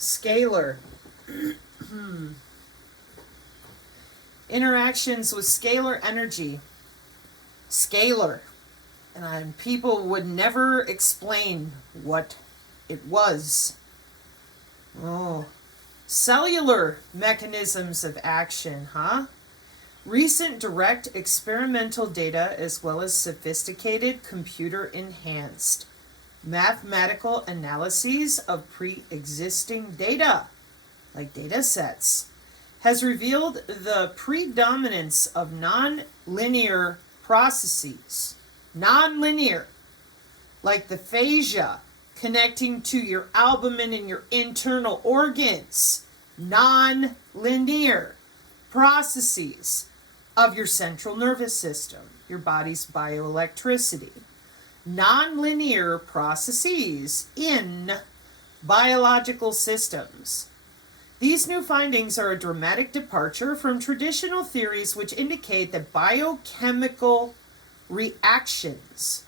Scalar. Interactions with scalar energy. Scalar. And people would never explain what it was. Oh. Cellular mechanisms of action, huh? Recent direct experimental data as well as sophisticated computer-enhanced mathematical analyses of pre-existing data, like data sets, has revealed the predominance of non-linear processes. Non-linear, like the fascia connecting to your albumin and your internal organs. Non-linear processes of your central nervous system, your body's bioelectricity. Non-linear processes in biological systems. These new findings are a dramatic departure from traditional theories which indicate that biochemical reactions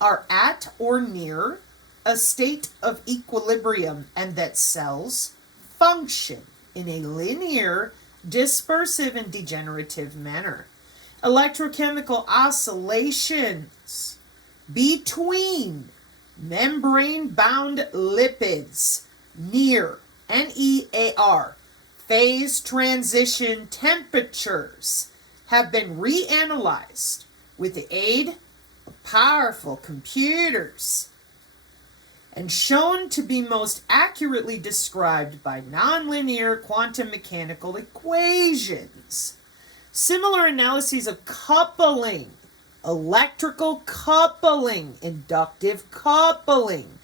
are at or near a state of equilibrium and that cells function in a linear, dispersive, and degenerative manner. Electrochemical oscillations between membrane-bound lipids near NEAR phase transition temperatures have been reanalyzed with the aid of powerful computers and shown to be most accurately described by nonlinear quantum mechanical equations. Similar analyses of coupling, electrical coupling, inductive coupling.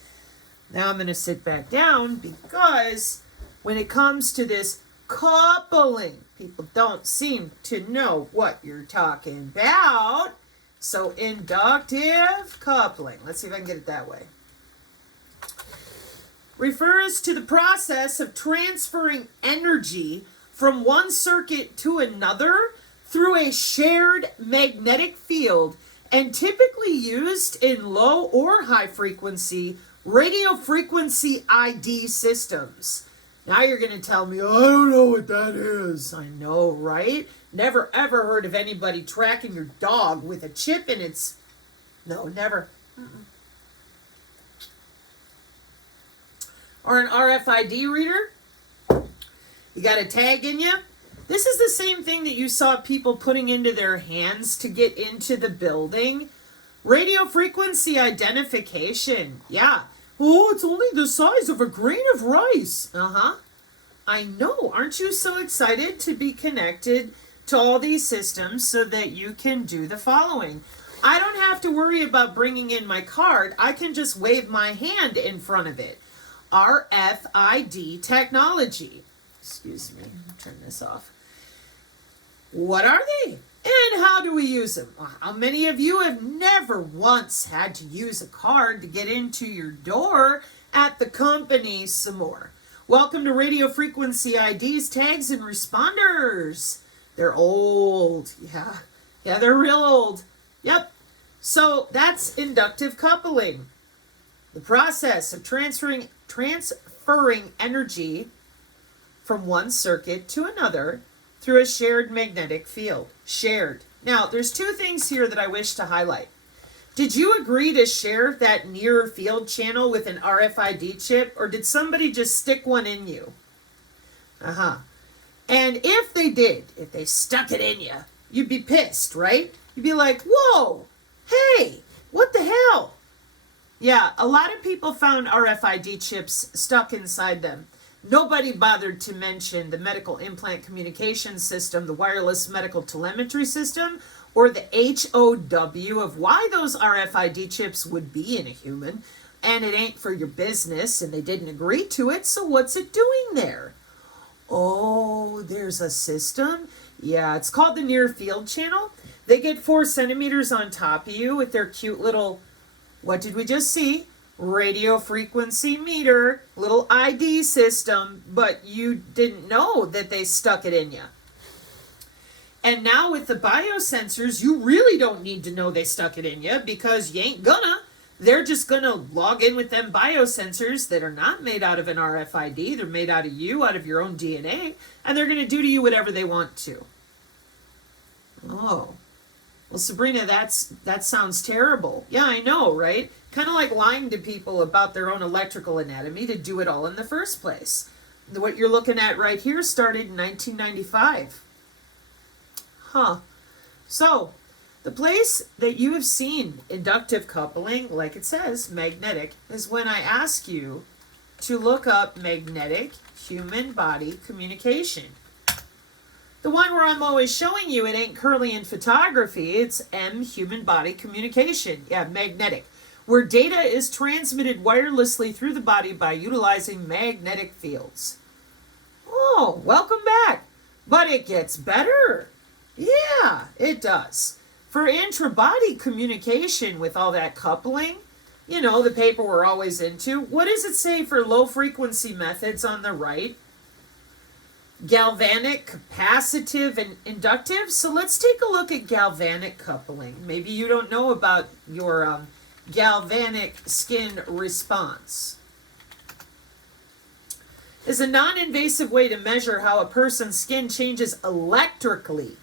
Now I'm going to sit back down because when it comes to this coupling, people don't seem to know what you're talking about. So inductive coupling, let's see if I can get it that way, refers to the process of transferring energy from one circuit to another through a shared magnetic field and typically used in low or high frequency radio frequency ID systems. Now you're going to tell me, I don't know what that is. I know, right? Never ever heard of anybody tracking your dog with a chip in its... No, never. Or an RFID reader. You got a tag in you. This is the same thing that you saw people putting into their hands to get into the building. Radio frequency identification. Yeah. Oh, it's only the size of a grain of rice. Uh-huh. I know. Aren't you so excited to be connected to all these systems so that you can do the following? I don't have to worry about bringing in my card. I can just wave my hand in front of it. RFID technology. Excuse me. Turn this off. What are they? And how do we use them? How many of you have never once had to use a card to get into your door at the company some more? Welcome to Radio Frequency IDs, Tags, and Responders. They're old. Yeah, they're real old. Yep. So that's inductive coupling. The process of transferring energy from one circuit to another through a shared magnetic field. Shared. Now, there's two things here that I wish to highlight. Did you agree to share that near field channel with an RFID chip, or did somebody just stick one in you? And if they did, if they stuck it in you, you'd be pissed, right? You'd be like, whoa, hey, what the hell? Yeah, a lot of people found RFID chips stuck inside them. Nobody bothered to mention the medical implant communication system, the wireless medical telemetry system, or the HOW of why those RFID chips would be in a human. And it ain't for your business, and they didn't agree to it, so what's it doing there? Oh, there's a system? Yeah, it's called the near field channel. They get 4 centimeters on top of you with their cute little, what did we just see? Radio frequency meter, little ID system, but you didn't know that they stuck it in you. And now with the biosensors, you really don't need to know they stuck it in you because you ain't gonna. They're just going to log in with them biosensors that are not made out of an RFID. They're made out of you, out of your own DNA, and they're going to do to you whatever they want to. Oh. Well, Sabrina, that sounds terrible. Yeah, I know, right? Kind of like lying to people about their own electrical anatomy to do it all in the first place. What you're looking at right here started in 1995. Huh. So, the place that you have seen inductive coupling, like it says, magnetic, is when I ask you to look up magnetic human body communication. The one where I'm always showing you it ain't curly in photography, it's M, human body communication. Yeah, magnetic. Where data is transmitted wirelessly through the body by utilizing magnetic fields. Oh, welcome back. But it gets better. Yeah, it does. For intra-body communication with all that coupling, you know, the paper we're always into, what does it say for low-frequency methods on the right? Galvanic, capacitive, and inductive. So let's take a look at galvanic coupling. Maybe you don't know about your galvanic skin response. Is a non-invasive way to measure how a person's skin changes electrically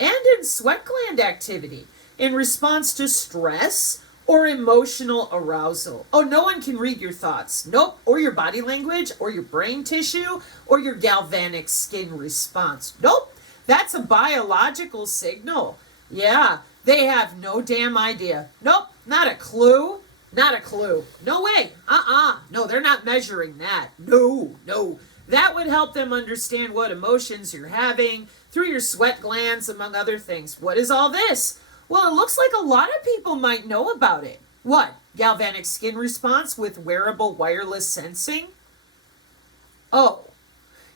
and in sweat gland activity in response to stress or emotional arousal. Oh, no one can read your thoughts. Nope. Or your body language, or your brain tissue, or your galvanic skin response. Nope. That's a biological signal. Yeah, they have no damn idea. Nope, not a clue. Not a clue. No way. No, they're not measuring that. No. That would help them understand what emotions you're having through your sweat glands, among other things. What is all this? Well, it looks like a lot of people might know about it. What? Galvanic skin response with wearable wireless sensing? Oh,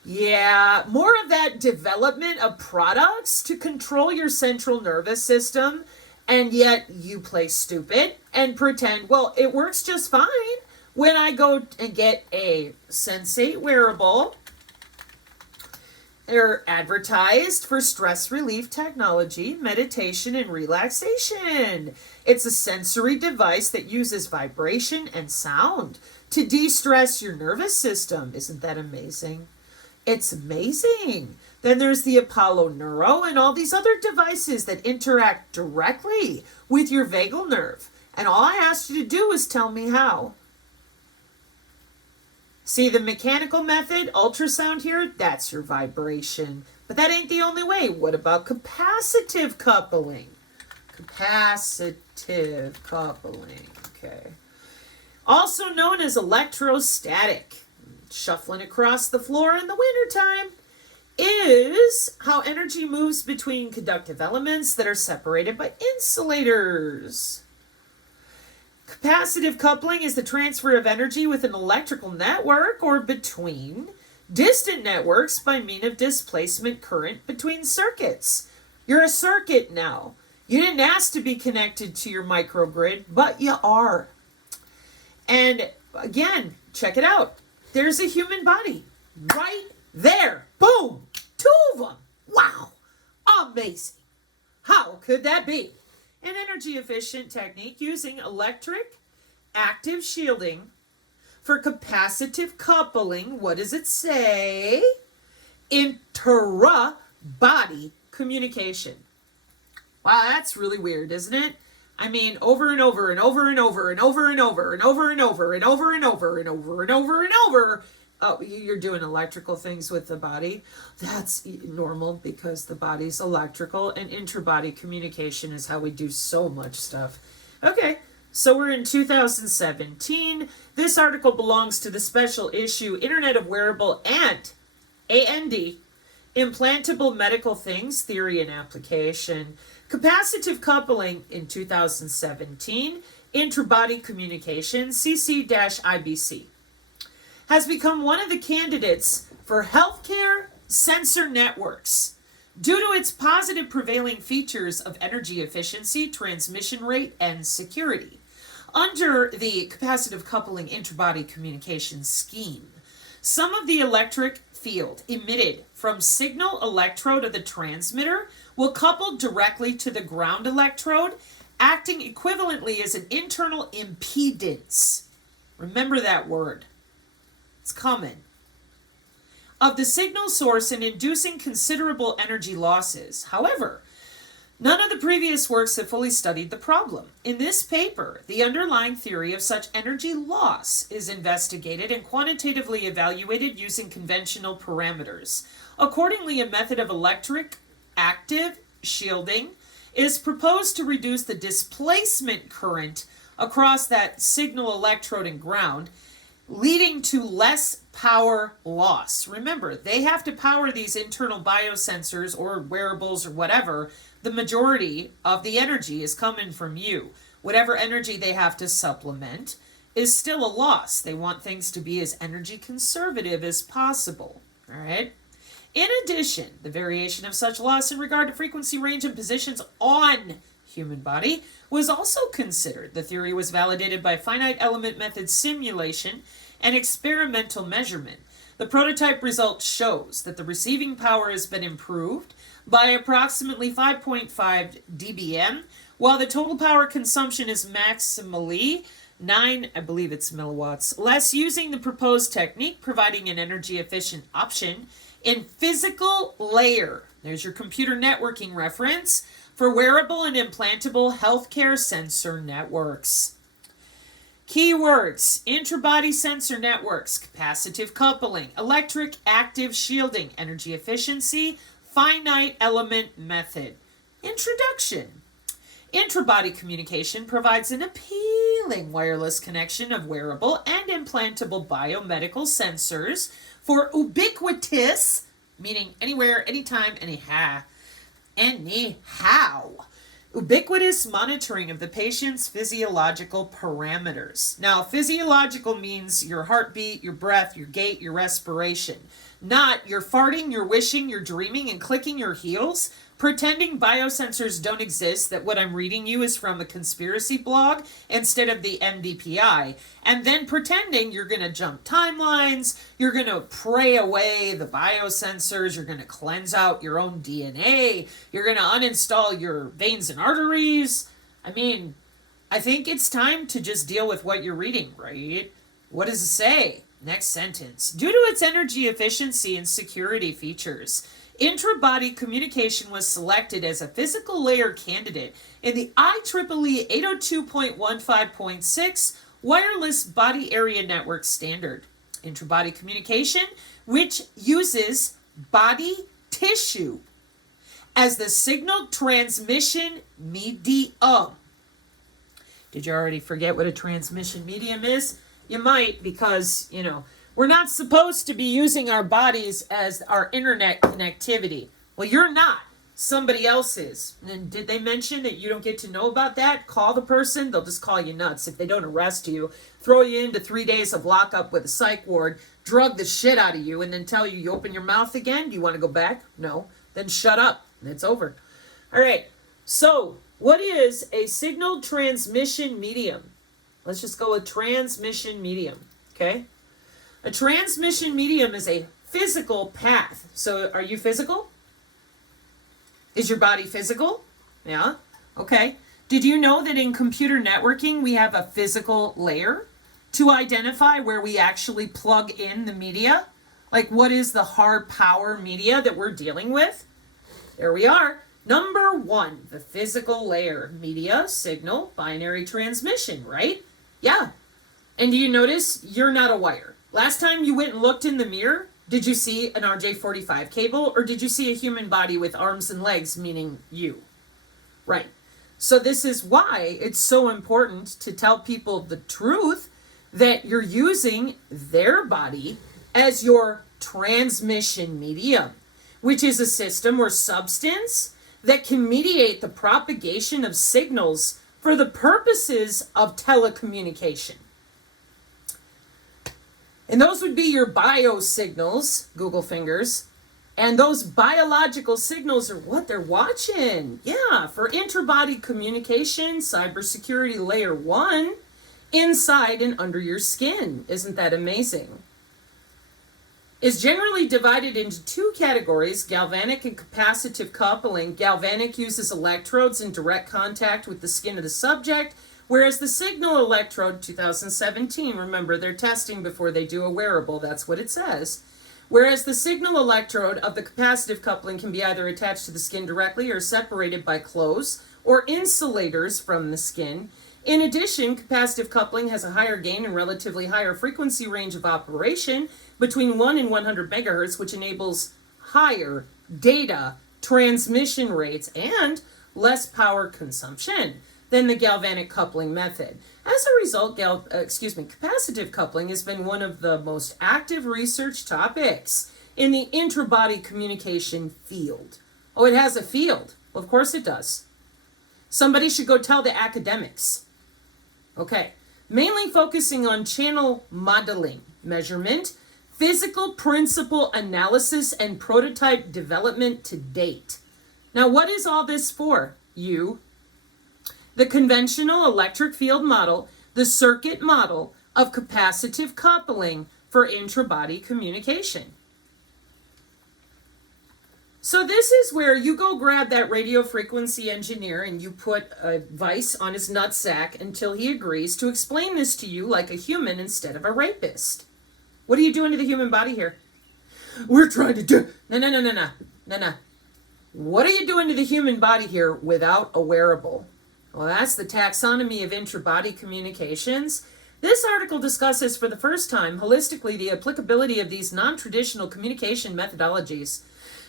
yeah, more of that development of products to control your central nervous system, and yet you play stupid and pretend, well, it works just fine when I go and get a Sensate wearable. They're advertised for stress relief technology, meditation, and relaxation. It's a sensory device that uses vibration and sound to de-stress your nervous system. Isn't that amazing? It's amazing. Then there's the Apollo Neuro and all these other devices that interact directly with your vagal nerve. And all I asked you to do is tell me how. See the mechanical method, ultrasound here, that's your vibration. But that ain't the only way. What about capacitive coupling? Capacitive coupling, okay. Also known as electrostatic. Shuffling across the floor in the wintertime is how energy moves between conductive elements that are separated by insulators. Capacitive coupling is the transfer of energy with an electrical network or between distant networks by means of displacement current between circuits. You're a circuit now. You didn't ask to be connected to your microgrid, but you are. And again, check it out. There's a human body right there. Boom! 2 of them. Wow! Amazing. How could that be? An energy-efficient technique using electric active shielding for capacitive coupling. What does it say? Intra-body communication. Wow, that's really weird, isn't it? I mean, over and over and over and over and over and over and over and over and over and over and over and over and over. Oh, you're doing electrical things with the body. That's normal because the body's electrical, and intra-body communication is how we do so much stuff. Okay, so we're in 2017. This article belongs to the special issue Internet of Wearable and AND, Implantable Medical Things, Theory and Application. Capacitive coupling in 2017, intra-body communication, CC-IBC. has become one of the candidates for healthcare sensor networks due to its positive prevailing features of energy efficiency, transmission rate, and security. Under the capacitive coupling interbody communication scheme, some of the electric field emitted from signal electrode of the transmitter will couple directly to the ground electrode acting equivalently as an internal impedance. Remember that word. It's common. Of the signal source and inducing considerable energy losses. However, none of the previous works have fully studied the problem. In this paper, the underlying theory of such energy loss is investigated and quantitatively evaluated using conventional parameters. Accordingly, a method of electric active shielding is proposed to reduce the displacement current across that signal electrode and ground, leading to less power loss. Remember, they have to power these internal biosensors or wearables or whatever. The majority of the energy is coming from you. Whatever energy they have to supplement is still a loss. They want things to be as energy conservative as possible. All right? In addition, the variation of such loss in regard to frequency range and positions on human body was also considered. The theory was validated by finite element method simulation and experimental measurement. The prototype result shows that the receiving power has been improved by approximately 5.5 dBm, while the total power consumption is maximally 9, I believe it's milliwatts, less using the proposed technique, providing an energy efficient option in physical layer. There's your computer networking reference for wearable and implantable healthcare sensor networks. Keywords: intrabody sensor networks, capacitive coupling, electric active shielding, energy efficiency, finite element method. Introduction. Intrabody communication provides an appealing wireless connection of wearable and implantable biomedical sensors for ubiquitous, meaning anywhere, anytime, anyhow, ubiquitous monitoring of the patient's physiological parameters. Now, physiological means your heartbeat, your breath, your gait, your respiration. Not you're farting, you're wishing, you're dreaming, and clicking your heels, pretending biosensors don't exist, that what I'm reading you is from a conspiracy blog instead of the MDPI, and then pretending you're going to jump timelines, you're going to pray away the biosensors, you're going to cleanse out your own DNA, you're going to uninstall your veins and arteries. I mean, I think it's time to just deal with what you're reading, right? What does it say? Next sentence. Due to its energy efficiency and security features, intra-body communication was selected as a physical layer candidate in the IEEE 802.15.6 Wireless Body Area Network Standard. Intra-body communication, which uses body tissue as the signal transmission medium. Did you already forget what a transmission medium is? You might, because, we're not supposed to be using our bodies as our internet connectivity. Well, you're not. Somebody else is. And did they mention that you don't get to know about that? Call the person. They'll just call you nuts if they don't arrest you, throw you into 3 days of lockup with a psych ward, drug the shit out of you, and then tell you open your mouth again. Do you want to go back? No. Then shut up. And it's over. All right. So, what is a signal transmission medium? Let's just go with transmission medium. Okay? A transmission medium is a physical path. So are you physical? Is your body physical? Yeah. Okay. Did you know that in computer networking we have a physical layer to identify where we actually plug in the media? Like, what is the hard power media that we're dealing with? There we are. Number 1, the physical layer. Media, signal, binary transmission, right? Yeah. And do you notice you're not a wire? Last time you went and looked in the mirror, did you see an RJ45 cable, or did you see a human body with arms and legs, meaning you? Right. So this is why it's so important to tell people the truth, that you're using their body as your transmission medium, which is a system or substance that can mediate the propagation of signals for the purposes of telecommunication. And those would be your biosignals, Google fingers, and those biological signals are what they're watching. Yeah, for intra-body communication, cybersecurity layer 1, inside and under your skin. Isn't that amazing? is generally divided into two categories, galvanic and capacitive coupling. Galvanic uses electrodes in direct contact with the skin of the subject, whereas the signal electrode, 2017, remember they're testing before they do a wearable, that's what it says. Whereas the signal electrode of the capacitive coupling can be either attached to the skin directly or separated by clothes or insulators from the skin. In addition, capacitive coupling has a higher gain and relatively higher frequency range of operation between 1 and 100 megahertz, which enables higher data transmission rates and less power consumption than the galvanic coupling method. As a result, capacitive coupling has been one of the most active research topics in the intra-body communication field. Oh, it has a field. Well, of course it does. Somebody should go tell the academics. Okay, mainly focusing on channel modeling, measurement, physical principle analysis, and prototype development to date. Now, what is all this for? The conventional electric field model, the circuit model of capacitive coupling for intra-body communication. So this is where you go grab that radio frequency engineer and you put a vice on his nutsack until he agrees to explain this to you like a human instead of a rapist. What are you doing to the human body here? We're trying to do... No. What are you doing to the human body here without a wearable? Well, that's the taxonomy of intra-body communications. This article discusses for the first time holistically the applicability of these non-traditional communication methodologies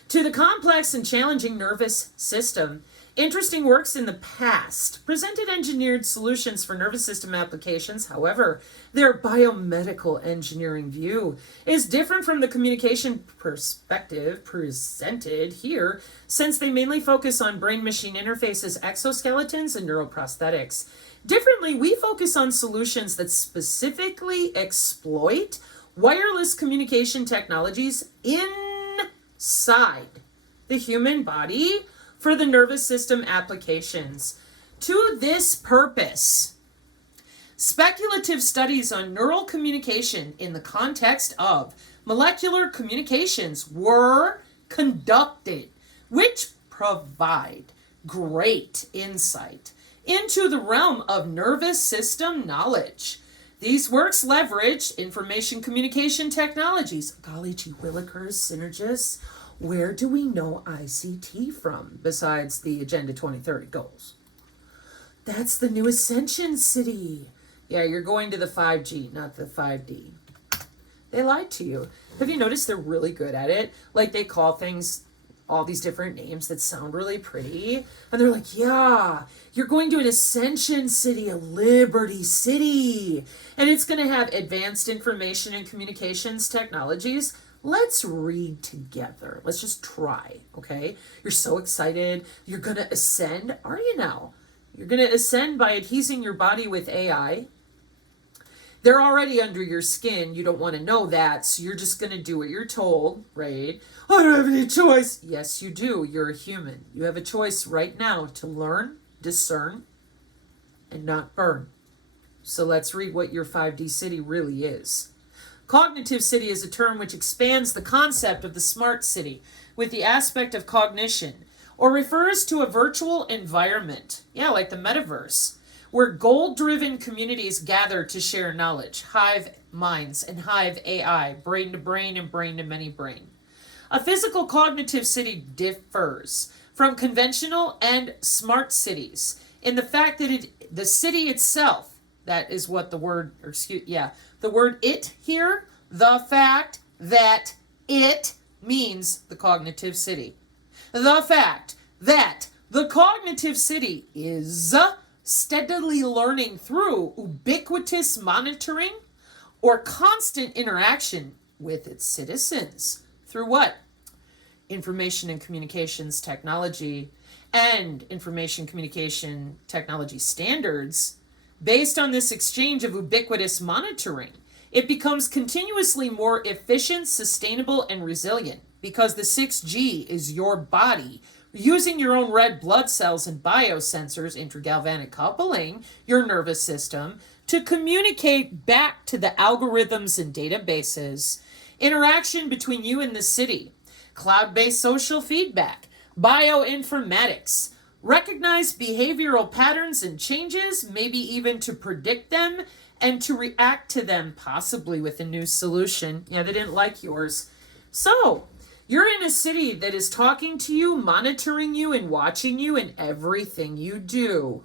to the complex and challenging nervous system. Interesting works in the past presented engineered solutions for nervous system applications. However, their biomedical engineering view is different from the communication perspective presented here, since they mainly focus on brain-machine interfaces, exoskeletons, and neuroprosthetics. Differently, we focus on solutions that specifically exploit wireless communication technologies inside the human body for the nervous system applications. To this purpose, speculative studies on neural communication in the context of molecular communications were conducted, which provide great insight into the realm of nervous system knowledge. These works leverage information communication technologies. Golly gee willikers, synergists. Where do we know ICT from besides the Agenda 2030 goals? That's the new Ascension City. Yeah, you're going to the 5G, not the 5D. They lied to you. Have you noticed they're really good at it? Like they call things all these different names that sound really pretty. And they're like, yeah, you're going to an Ascension City, a Liberty City. And it's going to have advanced information and communications technologies. Let's read together. Let's just try, okay? You're so excited. You're going to ascend. Are you now? You're going to ascend by adhesing your body with AI. They're already under your skin. You don't want to know that, so you're just going to do what you're told, right? I don't have any choice. Yes, you do. You're a human. You have a choice right now to learn, discern, and not burn. So let's read what your 5D city really is. Cognitive city is a term which expands the concept of the smart city with the aspect of cognition, or refers to a virtual environment, like the metaverse, where goal-driven communities gather to share knowledge, hive minds and hive AI, brain to brain and brain to many brain. A physical cognitive city differs from conventional and smart cities in the fact that the city itself, that is what the word it here, the fact that it means the cognitive city. The fact that the cognitive city is steadily learning through ubiquitous monitoring or constant interaction with its citizens. Through what? Information and communications technology and information communication technology standards. Based on this exchange of ubiquitous monitoring, it becomes continuously more efficient, sustainable, and resilient because the 6G is your body using your own red blood cells and biosensors, intergalvanic coupling, your nervous system, to communicate back to the algorithms and databases interaction between you and the city, cloud-based social feedback, bioinformatics, recognize behavioral patterns and changes, maybe even to predict them and to react to them, possibly with a new solution. Yeah, they didn't like yours. So, you're in a city that is talking to you, monitoring you, and watching you in everything you do.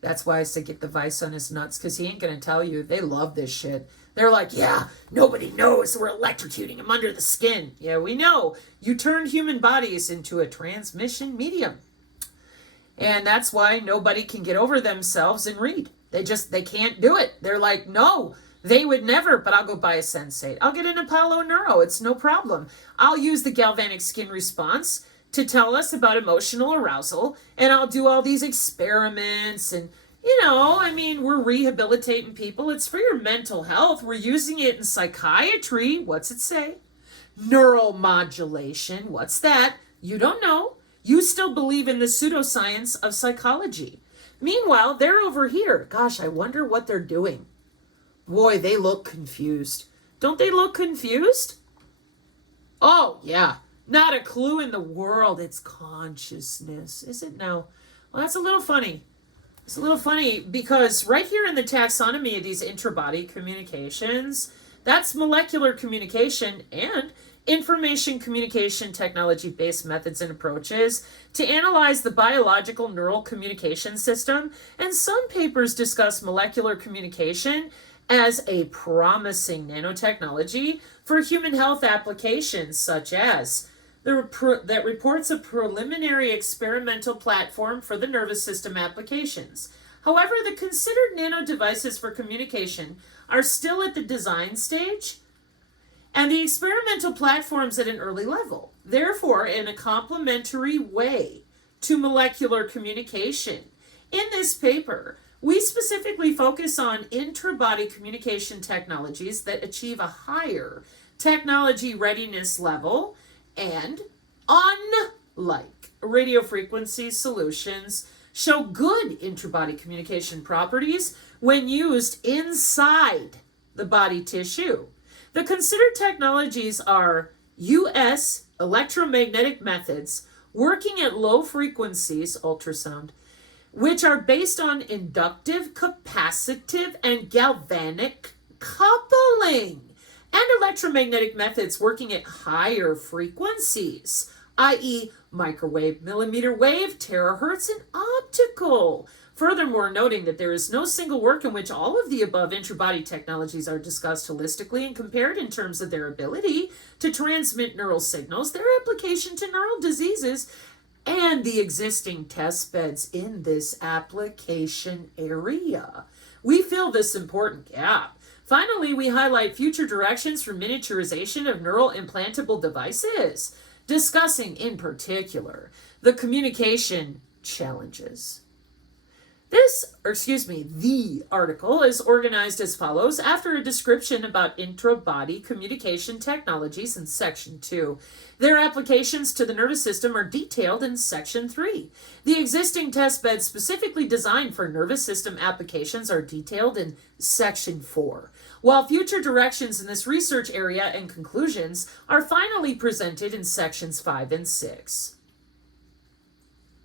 That's why I said get the vice on his nuts, because he ain't going to tell you. They love this shit. They're like, yeah, nobody knows we're electrocuting him under the skin. Yeah, we know. You turned human bodies into a transmission medium. And that's why nobody can get over themselves and read. They can't do it. They're like, no, they would never, but I'll go buy a Sensate. I'll get an Apollo Neuro. It's no problem. I'll use the galvanic skin response to tell us about emotional arousal, and I'll do all these experiments, and we're rehabilitating people. It's for your mental health. We're using it in psychiatry. What's it say? Neuromodulation. What's that? You don't know. You still believe in the pseudoscience of psychology. Meanwhile, they're over here. Gosh, I wonder what they're doing. Boy, they look confused. Don't they look confused? Oh, yeah. Not a clue in the world. It's consciousness. Is it now? Well, that's a little funny. It's a little funny because right here in the taxonomy of these intra-body communications, that's molecular communication and information communication technology-based methods and approaches to analyze the biological neural communication system. And some papers discuss molecular communication as a promising nanotechnology for human health applications, such as that reports a preliminary experimental platform for the nervous system applications. However, the considered nano devices for communication are still at the design stage, and the experimental platforms at an early level. Therefore, in a complementary way to molecular communication. In this paper, we specifically focus on intra-body communication technologies that achieve a higher technology readiness level and, unlike radiofrequency solutions, show good intra-body communication properties when used inside the body tissue. The considered technologies are US electromagnetic methods working at low frequencies, ultrasound, which are based on inductive, capacitive, and galvanic coupling, and electromagnetic methods working at higher frequencies, i.e. microwave, millimeter wave, terahertz, and optical. Furthermore, noting that there is no single work in which all of the above intra-body technologies are discussed holistically and compared in terms of their ability to transmit neural signals, their application to neural diseases, and the existing test beds in this application area. We fill this important gap. Finally, we highlight future directions for miniaturization of neural implantable devices, discussing in particular the communication challenges. The article is organized as follows after a description about intra-body communication technologies in Section 2. Their applications to the nervous system are detailed in Section 3. The existing test beds specifically designed for nervous system applications are detailed in Section 4, while future directions in this research area and conclusions are finally presented in Sections 5 and 6.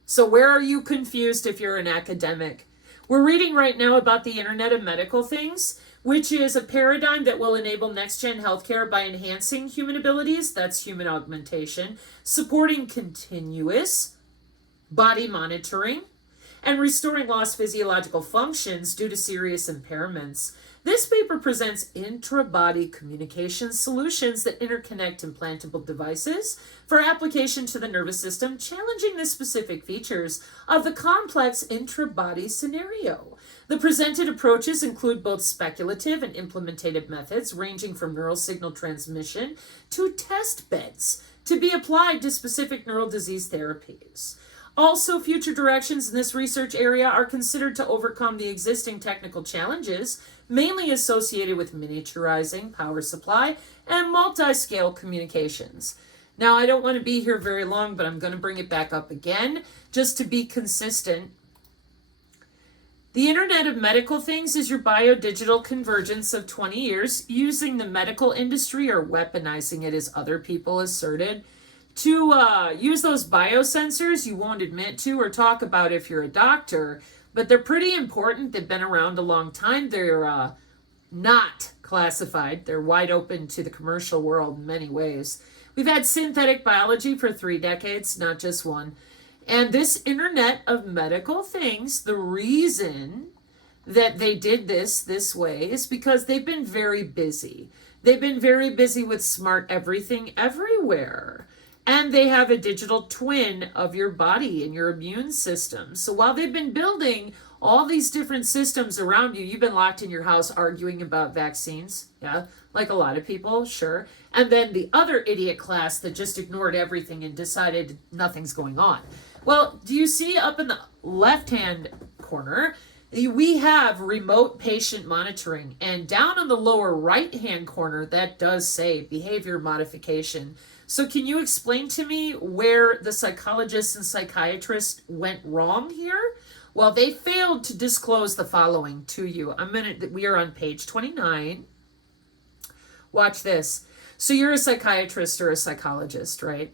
So where are you confused if you're an academic? We're reading right now about the Internet of Medical Things, which is a paradigm that will enable next-gen healthcare by enhancing human abilities, that's human augmentation, supporting continuous body monitoring, and restoring lost physiological functions due to serious impairments. This paper presents intra-body communication solutions that interconnect implantable devices for application to the nervous system, challenging the specific features of the complex intra-body scenario. The presented approaches include both speculative and implementative methods, ranging from neural signal transmission to test beds to be applied to specific neural disease therapies. Also, future directions in this research area are considered to overcome the existing technical challenges, mainly associated with miniaturizing power supply and multi-scale communications. Now, I don't want to be here very long, but I'm going to bring it back up again just to be consistent. The Internet of Medical Things is your biodigital convergence of 20 years using the medical industry or weaponizing it, as other people asserted, to use those biosensors you won't admit to or talk about if you're a doctor, but they're pretty important. They've been around a long time. They're not classified. They're wide open to the commercial world in many ways. We've had synthetic biology for 3 decades, not just one. And this Internet of Medical Things, the reason that they did this way is because they've been very busy. They've been very busy with smart everything everywhere. And they have a digital twin of your body and your immune system. So while they've been building all these different systems around you, you've been locked in your house arguing about vaccines. Yeah, like a lot of people, sure. And then the other idiot class that just ignored everything and decided nothing's going on. Well, do you see up in the left-hand corner, we have remote patient monitoring. And down on the lower right-hand corner, that does say behavior modification. So can you explain to me where the psychologists and psychiatrists went wrong here? Well, they failed to disclose the following to you. We are on page 29. Watch this. So you're a psychiatrist or a psychologist, right?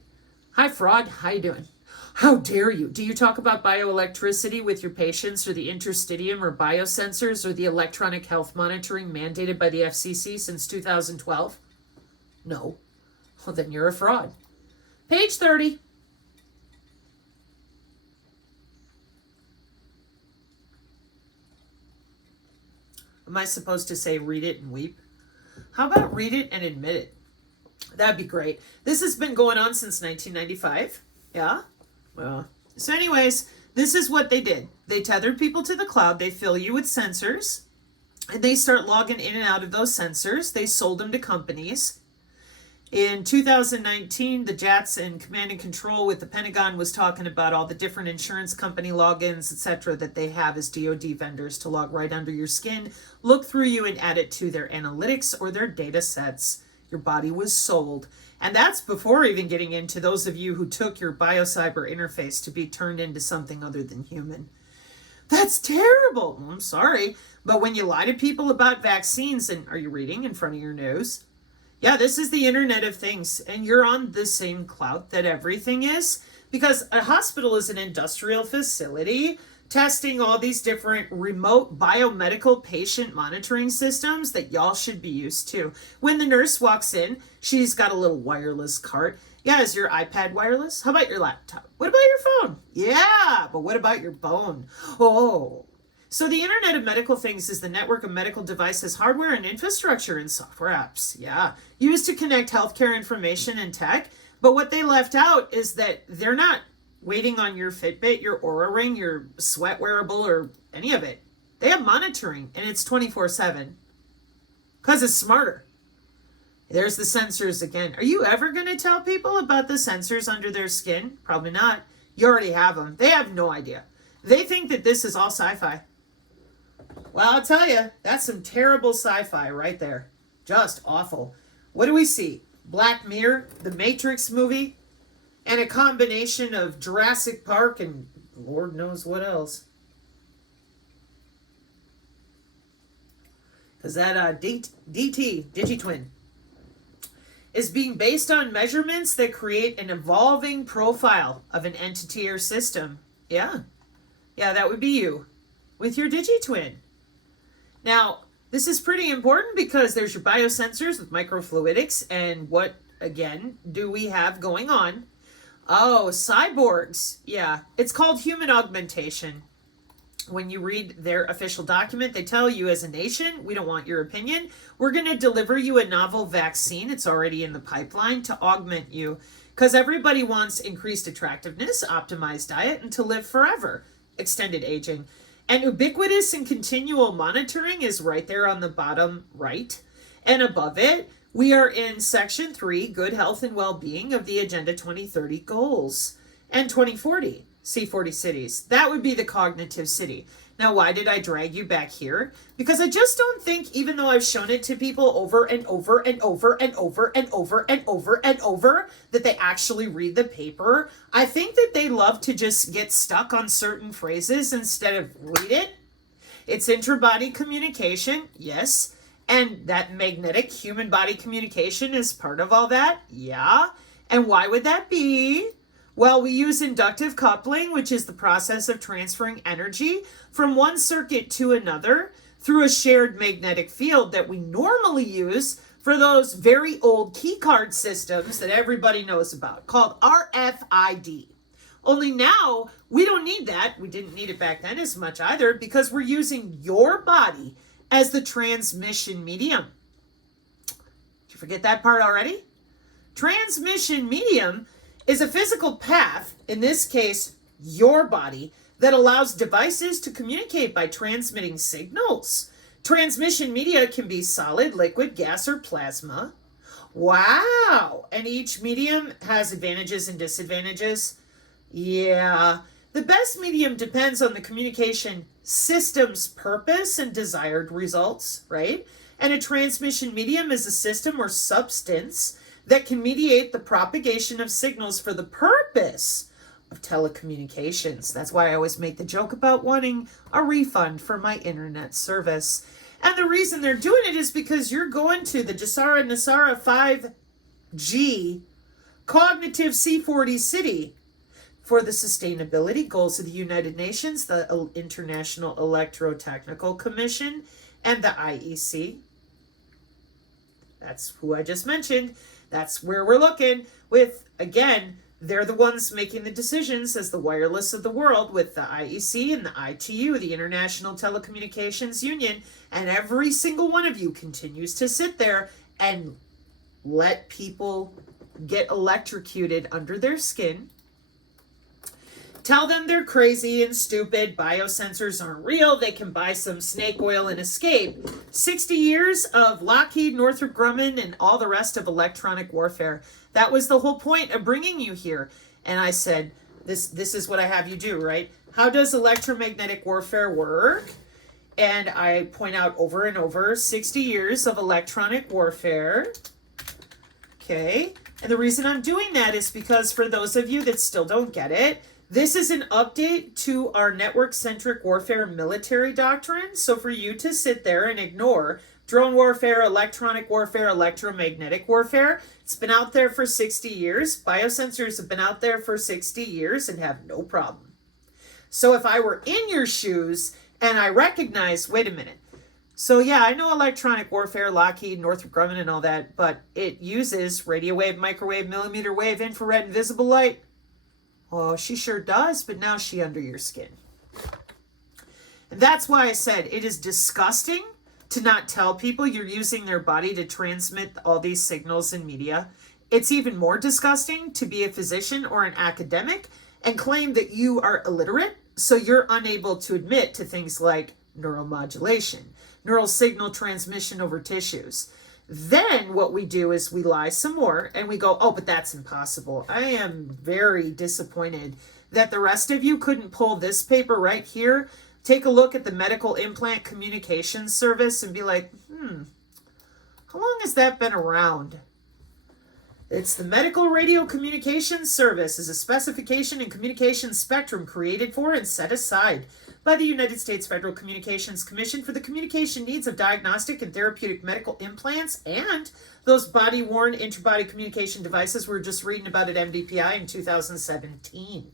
Hi, fraud. How you doing? How dare you? Do you talk about bioelectricity with your patients or the interstitium or biosensors or the electronic health monitoring mandated by the FCC since 2012? No. Well, then you're a fraud. Page 30. Am I supposed to say read it and weep? How about read it and admit it? That'd be great. This has been going on since 1995. Yeah? Well, so anyways, this is what they did. They tethered people to the cloud. They fill you with sensors. And they start logging in and out of those sensors. They sold them to companies. In 2019, the JATS and Command and Control with the Pentagon was talking about all the different insurance company logins, etc., that they have as DoD vendors to log right under your skin, look through you, and add it to their analytics or their data sets. Your body was sold. And that's before even getting into those of you who took your biocyber interface to be turned into something other than human. That's terrible. I'm sorry. But when you lie to people about vaccines, and are you reading in front of your nose? Yeah, this is the Internet of Things, and you're on the same cloud that everything is, because a hospital is an industrial facility testing all these different remote biomedical patient monitoring systems that y'all should be used to. When the nurse walks in, she's got a little wireless cart. Yeah, is your iPad wireless? How about your laptop? What about your phone? Yeah, but what about your bone? Oh. So the Internet of Medical Things is the network of medical devices, hardware, and infrastructure and software apps. Yeah, used to connect healthcare information and tech. But what they left out is that they're not waiting on your Fitbit, your Oura Ring, your sweat wearable, or any of it. They have monitoring, and it's 24/7. Because it's smarter. There's the sensors again. Are you ever going to tell people about the sensors under their skin? Probably not. You already have them. They have no idea. They think that this is all sci-fi. Well, I'll tell you, that's some terrible sci-fi right there. Just awful. What do we see? Black Mirror, the Matrix movie, and a combination of Jurassic Park and Lord knows what else. Because that DT, Digitwin, is being based on measurements that create an evolving profile of an entity or system. Yeah, that would be you with your Digitwin. Now, this is pretty important because there's your biosensors with microfluidics, and what, again, do we have going on? Oh, cyborgs. Yeah, it's called human augmentation. When you read their official document, they tell you as a nation, we don't want your opinion. We're going to deliver you a novel vaccine. It's already in the pipeline to augment you because everybody wants increased attractiveness, optimized diet, and to live forever. Extended aging. And ubiquitous and continual monitoring is right there on the bottom right. And above it, we are in Section 3, Good Health and Well-Being of the Agenda 2030 Goals. And 2040, C40 cities. That would be the cognitive city. Now, why did I drag you back here? Because I just don't think, even though I've shown it to people over and over and over and over and over and over and over, that they actually read the paper. I think that they love to just get stuck on certain phrases instead of read it. It's intra-body communication, yes. And that magnetic human body communication is part of all that, yeah. And why would that be? Well, we use inductive coupling, which is the process of transferring energy from one circuit to another through a shared magnetic field that we normally use for those very old key card systems that everybody knows about, called RFID. Only now, we don't need that. We didn't need it back then as much either, because we're using your body as the transmission medium. Did you forget that part already? Transmission medium is a physical path, in this case, your body, that allows devices to communicate by transmitting signals. Transmission media can be solid, liquid, gas, or plasma. Wow! And each medium has advantages and disadvantages. Yeah. The best medium depends on the communication system's purpose and desired results, right? And a transmission medium is a system or substance that can mediate the propagation of signals for the purpose of telecommunications. That's why I always make the joke about wanting a refund for my internet service. And the reason they're doing it is because you're going to the Jasara Nasara 5G Cognitive C40 City for the sustainability goals of the United Nations, the International Electrotechnical Commission, and the IEC. That's who I just mentioned. That's where we're looking with, again, they're the ones making the decisions as the wireless of the world with the IEC and the ITU, the International Telecommunications Union, and every single one of you continues to sit there and let people get electrocuted under their skin. Tell them they're crazy and stupid. Biosensors aren't real. They can buy some snake oil and escape. 60 years of Lockheed, Northrop Grumman, and all the rest of electronic warfare. That was the whole point of bringing you here. And I said, this is what I have you do, right? How does electromagnetic warfare work? And I point out over and over 60 years of electronic warfare. Okay. And the reason I'm doing that is because for those of you that still don't get it, this is an update to our network-centric warfare military doctrine. So for you to sit there and ignore drone warfare, electronic warfare, electromagnetic warfare, it's been out there for 60 years. Biosensors have been out there for 60 years and have no problem. So if I were in your shoes and I recognize, wait a minute. So yeah, I know electronic warfare, Lockheed, Northrop Grumman and all that, but it uses radio wave, microwave, millimeter wave, infrared, and visible light. Oh, she sure does, but now she's under your skin. And that's why I said it is disgusting to not tell people you're using their body to transmit all these signals in media. It's even more disgusting to be a physician or an academic and claim that you are illiterate, so you're unable to admit to things like neuromodulation, neural signal transmission over tissues. Then what we do is we lie some more and we go, oh, but that's impossible. I am very disappointed that the rest of you couldn't pull this paper right here, take a look at the Medical Implant Communications Service and be like, how long has that been around? It's the Medical Radio Communications Service is a specification and communication spectrum created for and set aside by the United States Federal Communications Commission for the communication needs of diagnostic and therapeutic medical implants and those body-worn intra-body communication devices we were just reading about at MDPI in 2017.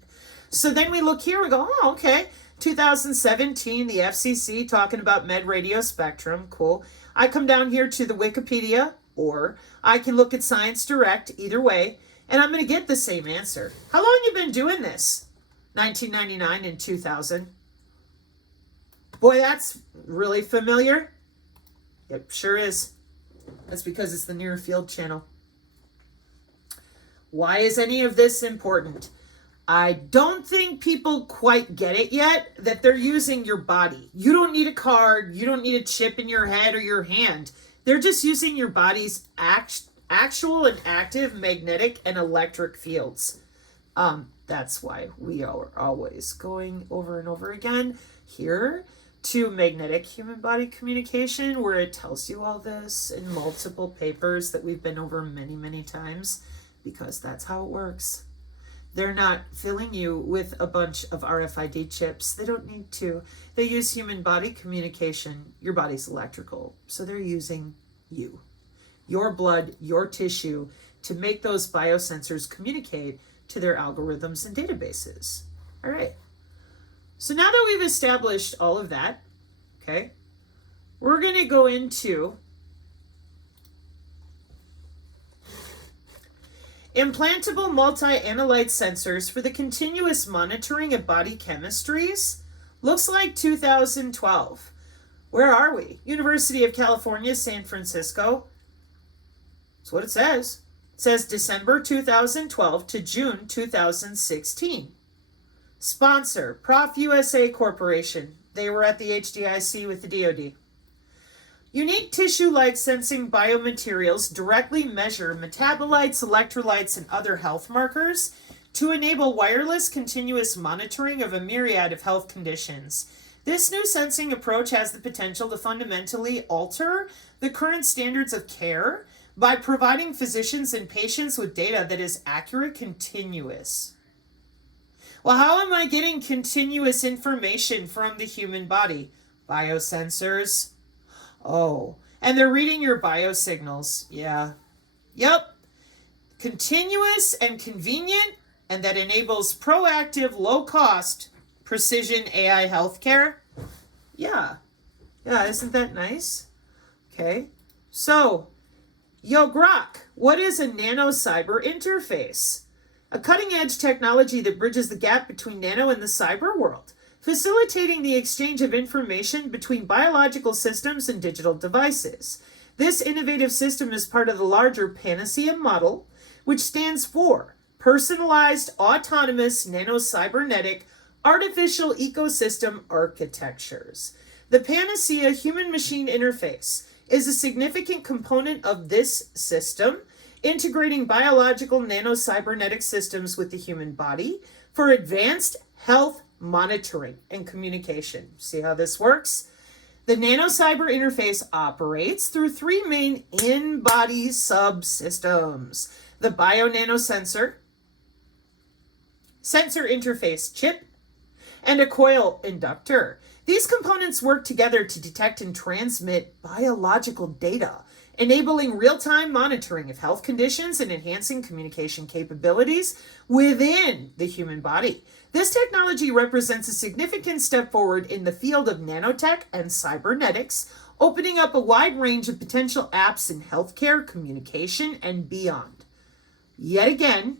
So then we look here and go, oh, okay, 2017, the FCC talking about med radio spectrum, cool. I come down here to the Wikipedia, or I can look at Science Direct, either way, and I'm going to get the same answer. How long have you been doing this? 1999 and 2000. Boy, that's really familiar. Yep, sure is. That's because it's the Near Field Channel. Why is any of this important? I don't think people quite get it yet that they're using your body. You don't need a card. You don't need a chip in your head or your hand. They're just using your body's actual and active magnetic and electric fields. That's why we are always going over and over again here to magnetic human body communication, where it tells you all this in multiple papers that we've been over many, many times, because that's how it works. They're not filling you with a bunch of RFID chips. They don't need to. They use human body communication. Your body's electrical, so they're using you, your blood, your tissue, to make those biosensors communicate to their algorithms and databases. All right. So now that we've established all of that, okay, we're going to go into implantable multi-analyte sensors for the continuous monitoring of body chemistries. Looks like 2012. Where are we? University of California, San Francisco. That's what it says. It says December 2012 to June 2016. Sponsor, Prof USA Corporation. They were at the HDIC with the DoD. Unique tissue-like sensing biomaterials directly measure metabolites, electrolytes, and other health markers to enable wireless continuous monitoring of a myriad of health conditions. This new sensing approach has the potential to fundamentally alter the current standards of care by providing physicians and patients with data that is accurate, continuous. Well, how am I getting continuous information from the human body? Biosensors. Oh, and they're reading your biosignals. Yeah. Yep. Continuous and convenient, and that enables proactive, low-cost, precision AI healthcare. Yeah. Yeah, isn't that nice? Okay. So, yo, Grok, what is a nanocyber interface? A cutting-edge technology that bridges the gap between nano and the cyber world, facilitating the exchange of information between biological systems and digital devices. This innovative system is part of the larger Panacea model, which stands for Personalized Autonomous Nanocybernetic Artificial Ecosystem Architectures. The Panacea human-machine interface is a significant component of this system, integrating biological nanocybernetic systems with the human body for advanced health monitoring and communication. See how this works? The nanocyber interface operates through three main in-body subsystems: the bio-nanosensor, sensor interface chip, and a coil inductor. These components work together to detect and transmit biological data, enabling real-time monitoring of health conditions and enhancing communication capabilities within the human body. This technology represents a significant step forward in the field of nanotech and cybernetics, opening up a wide range of potential apps in healthcare, communication, and beyond. Yet again,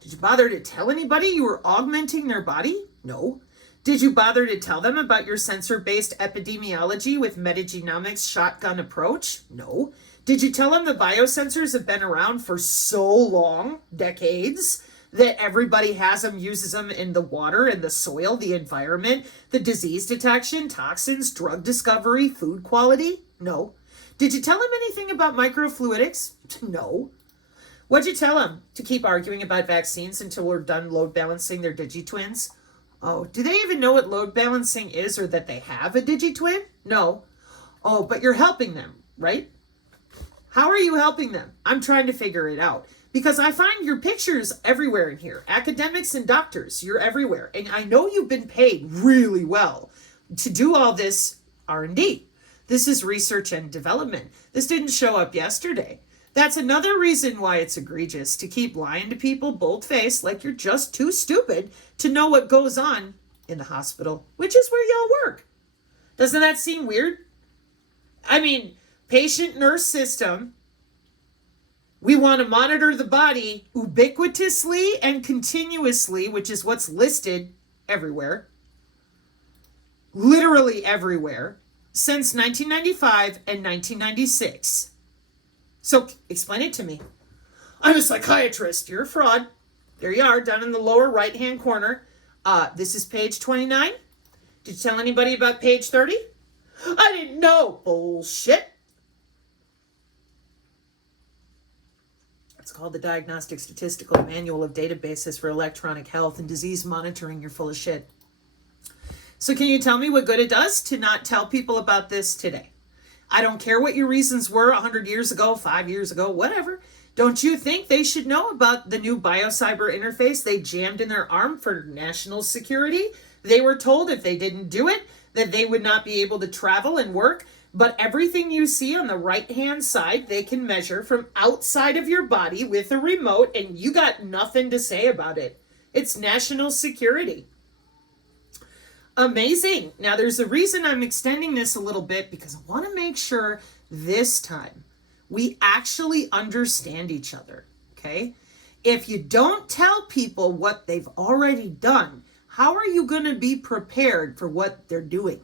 did you bother to tell anybody you were augmenting their body? No. Did you bother to tell them about your sensor-based epidemiology with metagenomics shotgun approach? No. Did you tell them the biosensors have been around for so long, decades, that everybody has them, uses them in the water and the soil, the environment, the disease detection, toxins, drug discovery, food quality? No. Did you tell them anything about microfluidics? No. What'd you tell them? To keep arguing about vaccines until we're done load balancing their digitwins? Oh, do they even know what load balancing is, or that they have a digitwin? No. Oh, but you're helping them, right? How are you helping them? I'm trying to figure it out. Because I find your pictures everywhere in here. Academics and doctors, you're everywhere. And I know you've been paid really well to do all this R&D. This is research and development. This didn't show up yesterday. That's another reason why it's egregious to keep lying to people bold-faced like you're just too stupid to know what goes on in the hospital, which is where y'all work. Doesn't that seem weird? I mean, patient-nurse system. We want to monitor the body ubiquitously and continuously, which is what's listed everywhere. Literally everywhere. Since 1995 and 1996. So explain it to me. I'm a psychiatrist. You're a fraud. There you are, down in the lower right-hand corner. This is page 29. Did you tell anybody about page 30? I didn't know. Bullshit. It's called the Diagnostic Statistical Manual of Databases for Electronic Health and Disease Monitoring. You're full of shit. So can you tell me what good it does to not tell people about this today? I don't care what your reasons were 100 years ago, 5 years ago, whatever. Don't you think they should know about the new biocyber interface they jammed in their arm for national security? They were told if they didn't do it, that they would not be able to travel and work. But everything you see on the right-hand side, they can measure from outside of your body with a remote, and you got nothing to say about it. It's national security. Amazing. Now, there's a reason I'm extending this a little bit, because I want to make sure this time we actually understand each other, okay? If you don't tell people what they've already done, how are you going to be prepared for what they're doing?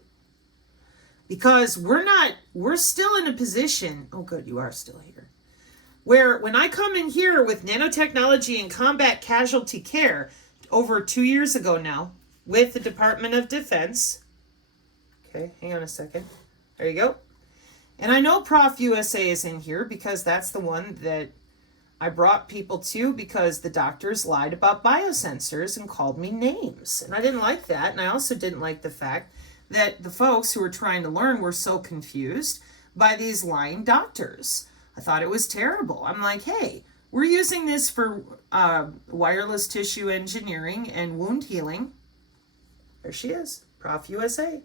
Because we're still in a position, oh good, you are still here, where when I come in here with nanotechnology and combat casualty care over 2 years ago now with the Department of Defense, okay, hang on a second, there you go. And I know Prof USA is in here because that's the one that I brought people to, because the doctors lied about biosensors and called me names. And I didn't like that. And I also didn't like the fact that the folks who were trying to learn were so confused by these lying doctors. I thought it was terrible. I'm like, hey, we're using this for wireless tissue engineering and wound healing. There she is, Prof USA.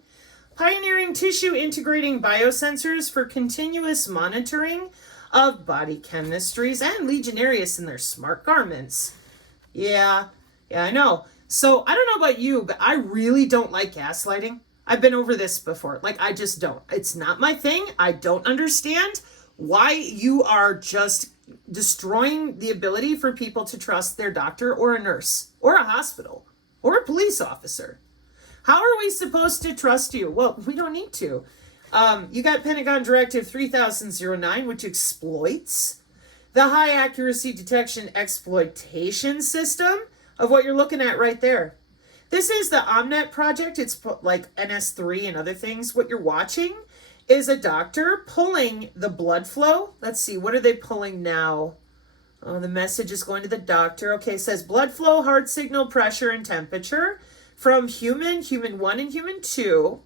Pioneering tissue integrating biosensors for continuous monitoring of body chemistries and Legionarius in their smart garments. Yeah, I know. So I don't know about you, but I really don't like gaslighting. I've been over this before. Like, I just don't. It's not my thing. I don't understand why you are just destroying the ability for people to trust their doctor or a nurse or a hospital or a police officer. How are we supposed to trust you? Well, we don't need to. You got Pentagon Directive 3009, which exploits the high accuracy detection exploitation system of what you're looking at right there. This is the Omnet project. It's like NS3 and other things. What you're watching is a doctor pulling the blood flow. Let's see, what are they pulling now? Oh, the message is going to the doctor. Okay, it says blood flow, heart signal, pressure, and temperature from human 1, and human 2.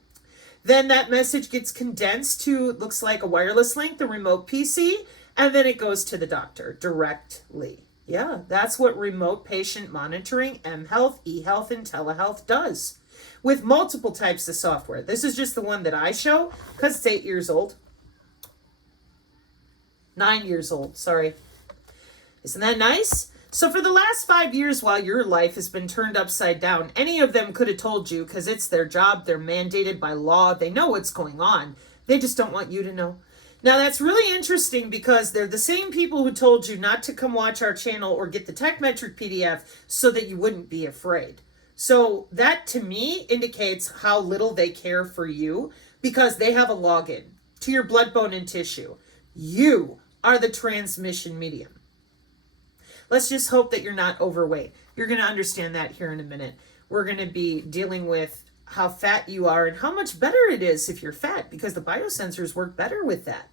Then that message gets condensed to, looks like a wireless link, the remote PC, and then it goes to the doctor directly. Yeah, that's what remote patient monitoring, mHealth, eHealth, and telehealth does with multiple types of software. This is just the one that I show because it's 8 years old. 9 years old, sorry. Isn't that nice? So for the last 5 years, while your life has been turned upside down, any of them could have told you, because it's their job, they're mandated by law, they know what's going on. They just don't want you to know. Now that's really interesting, because they're the same people who told you not to come watch our channel or get the TechMetric PDF so that you wouldn't be afraid. So that to me indicates how little they care for you, because they have a login to your blood, bone, and tissue. You are the transmission medium. Let's just hope that you're not overweight. You're going to understand that here in a minute. We're going to be dealing with how fat you are and how much better it is if you're fat, because the biosensors work better with that.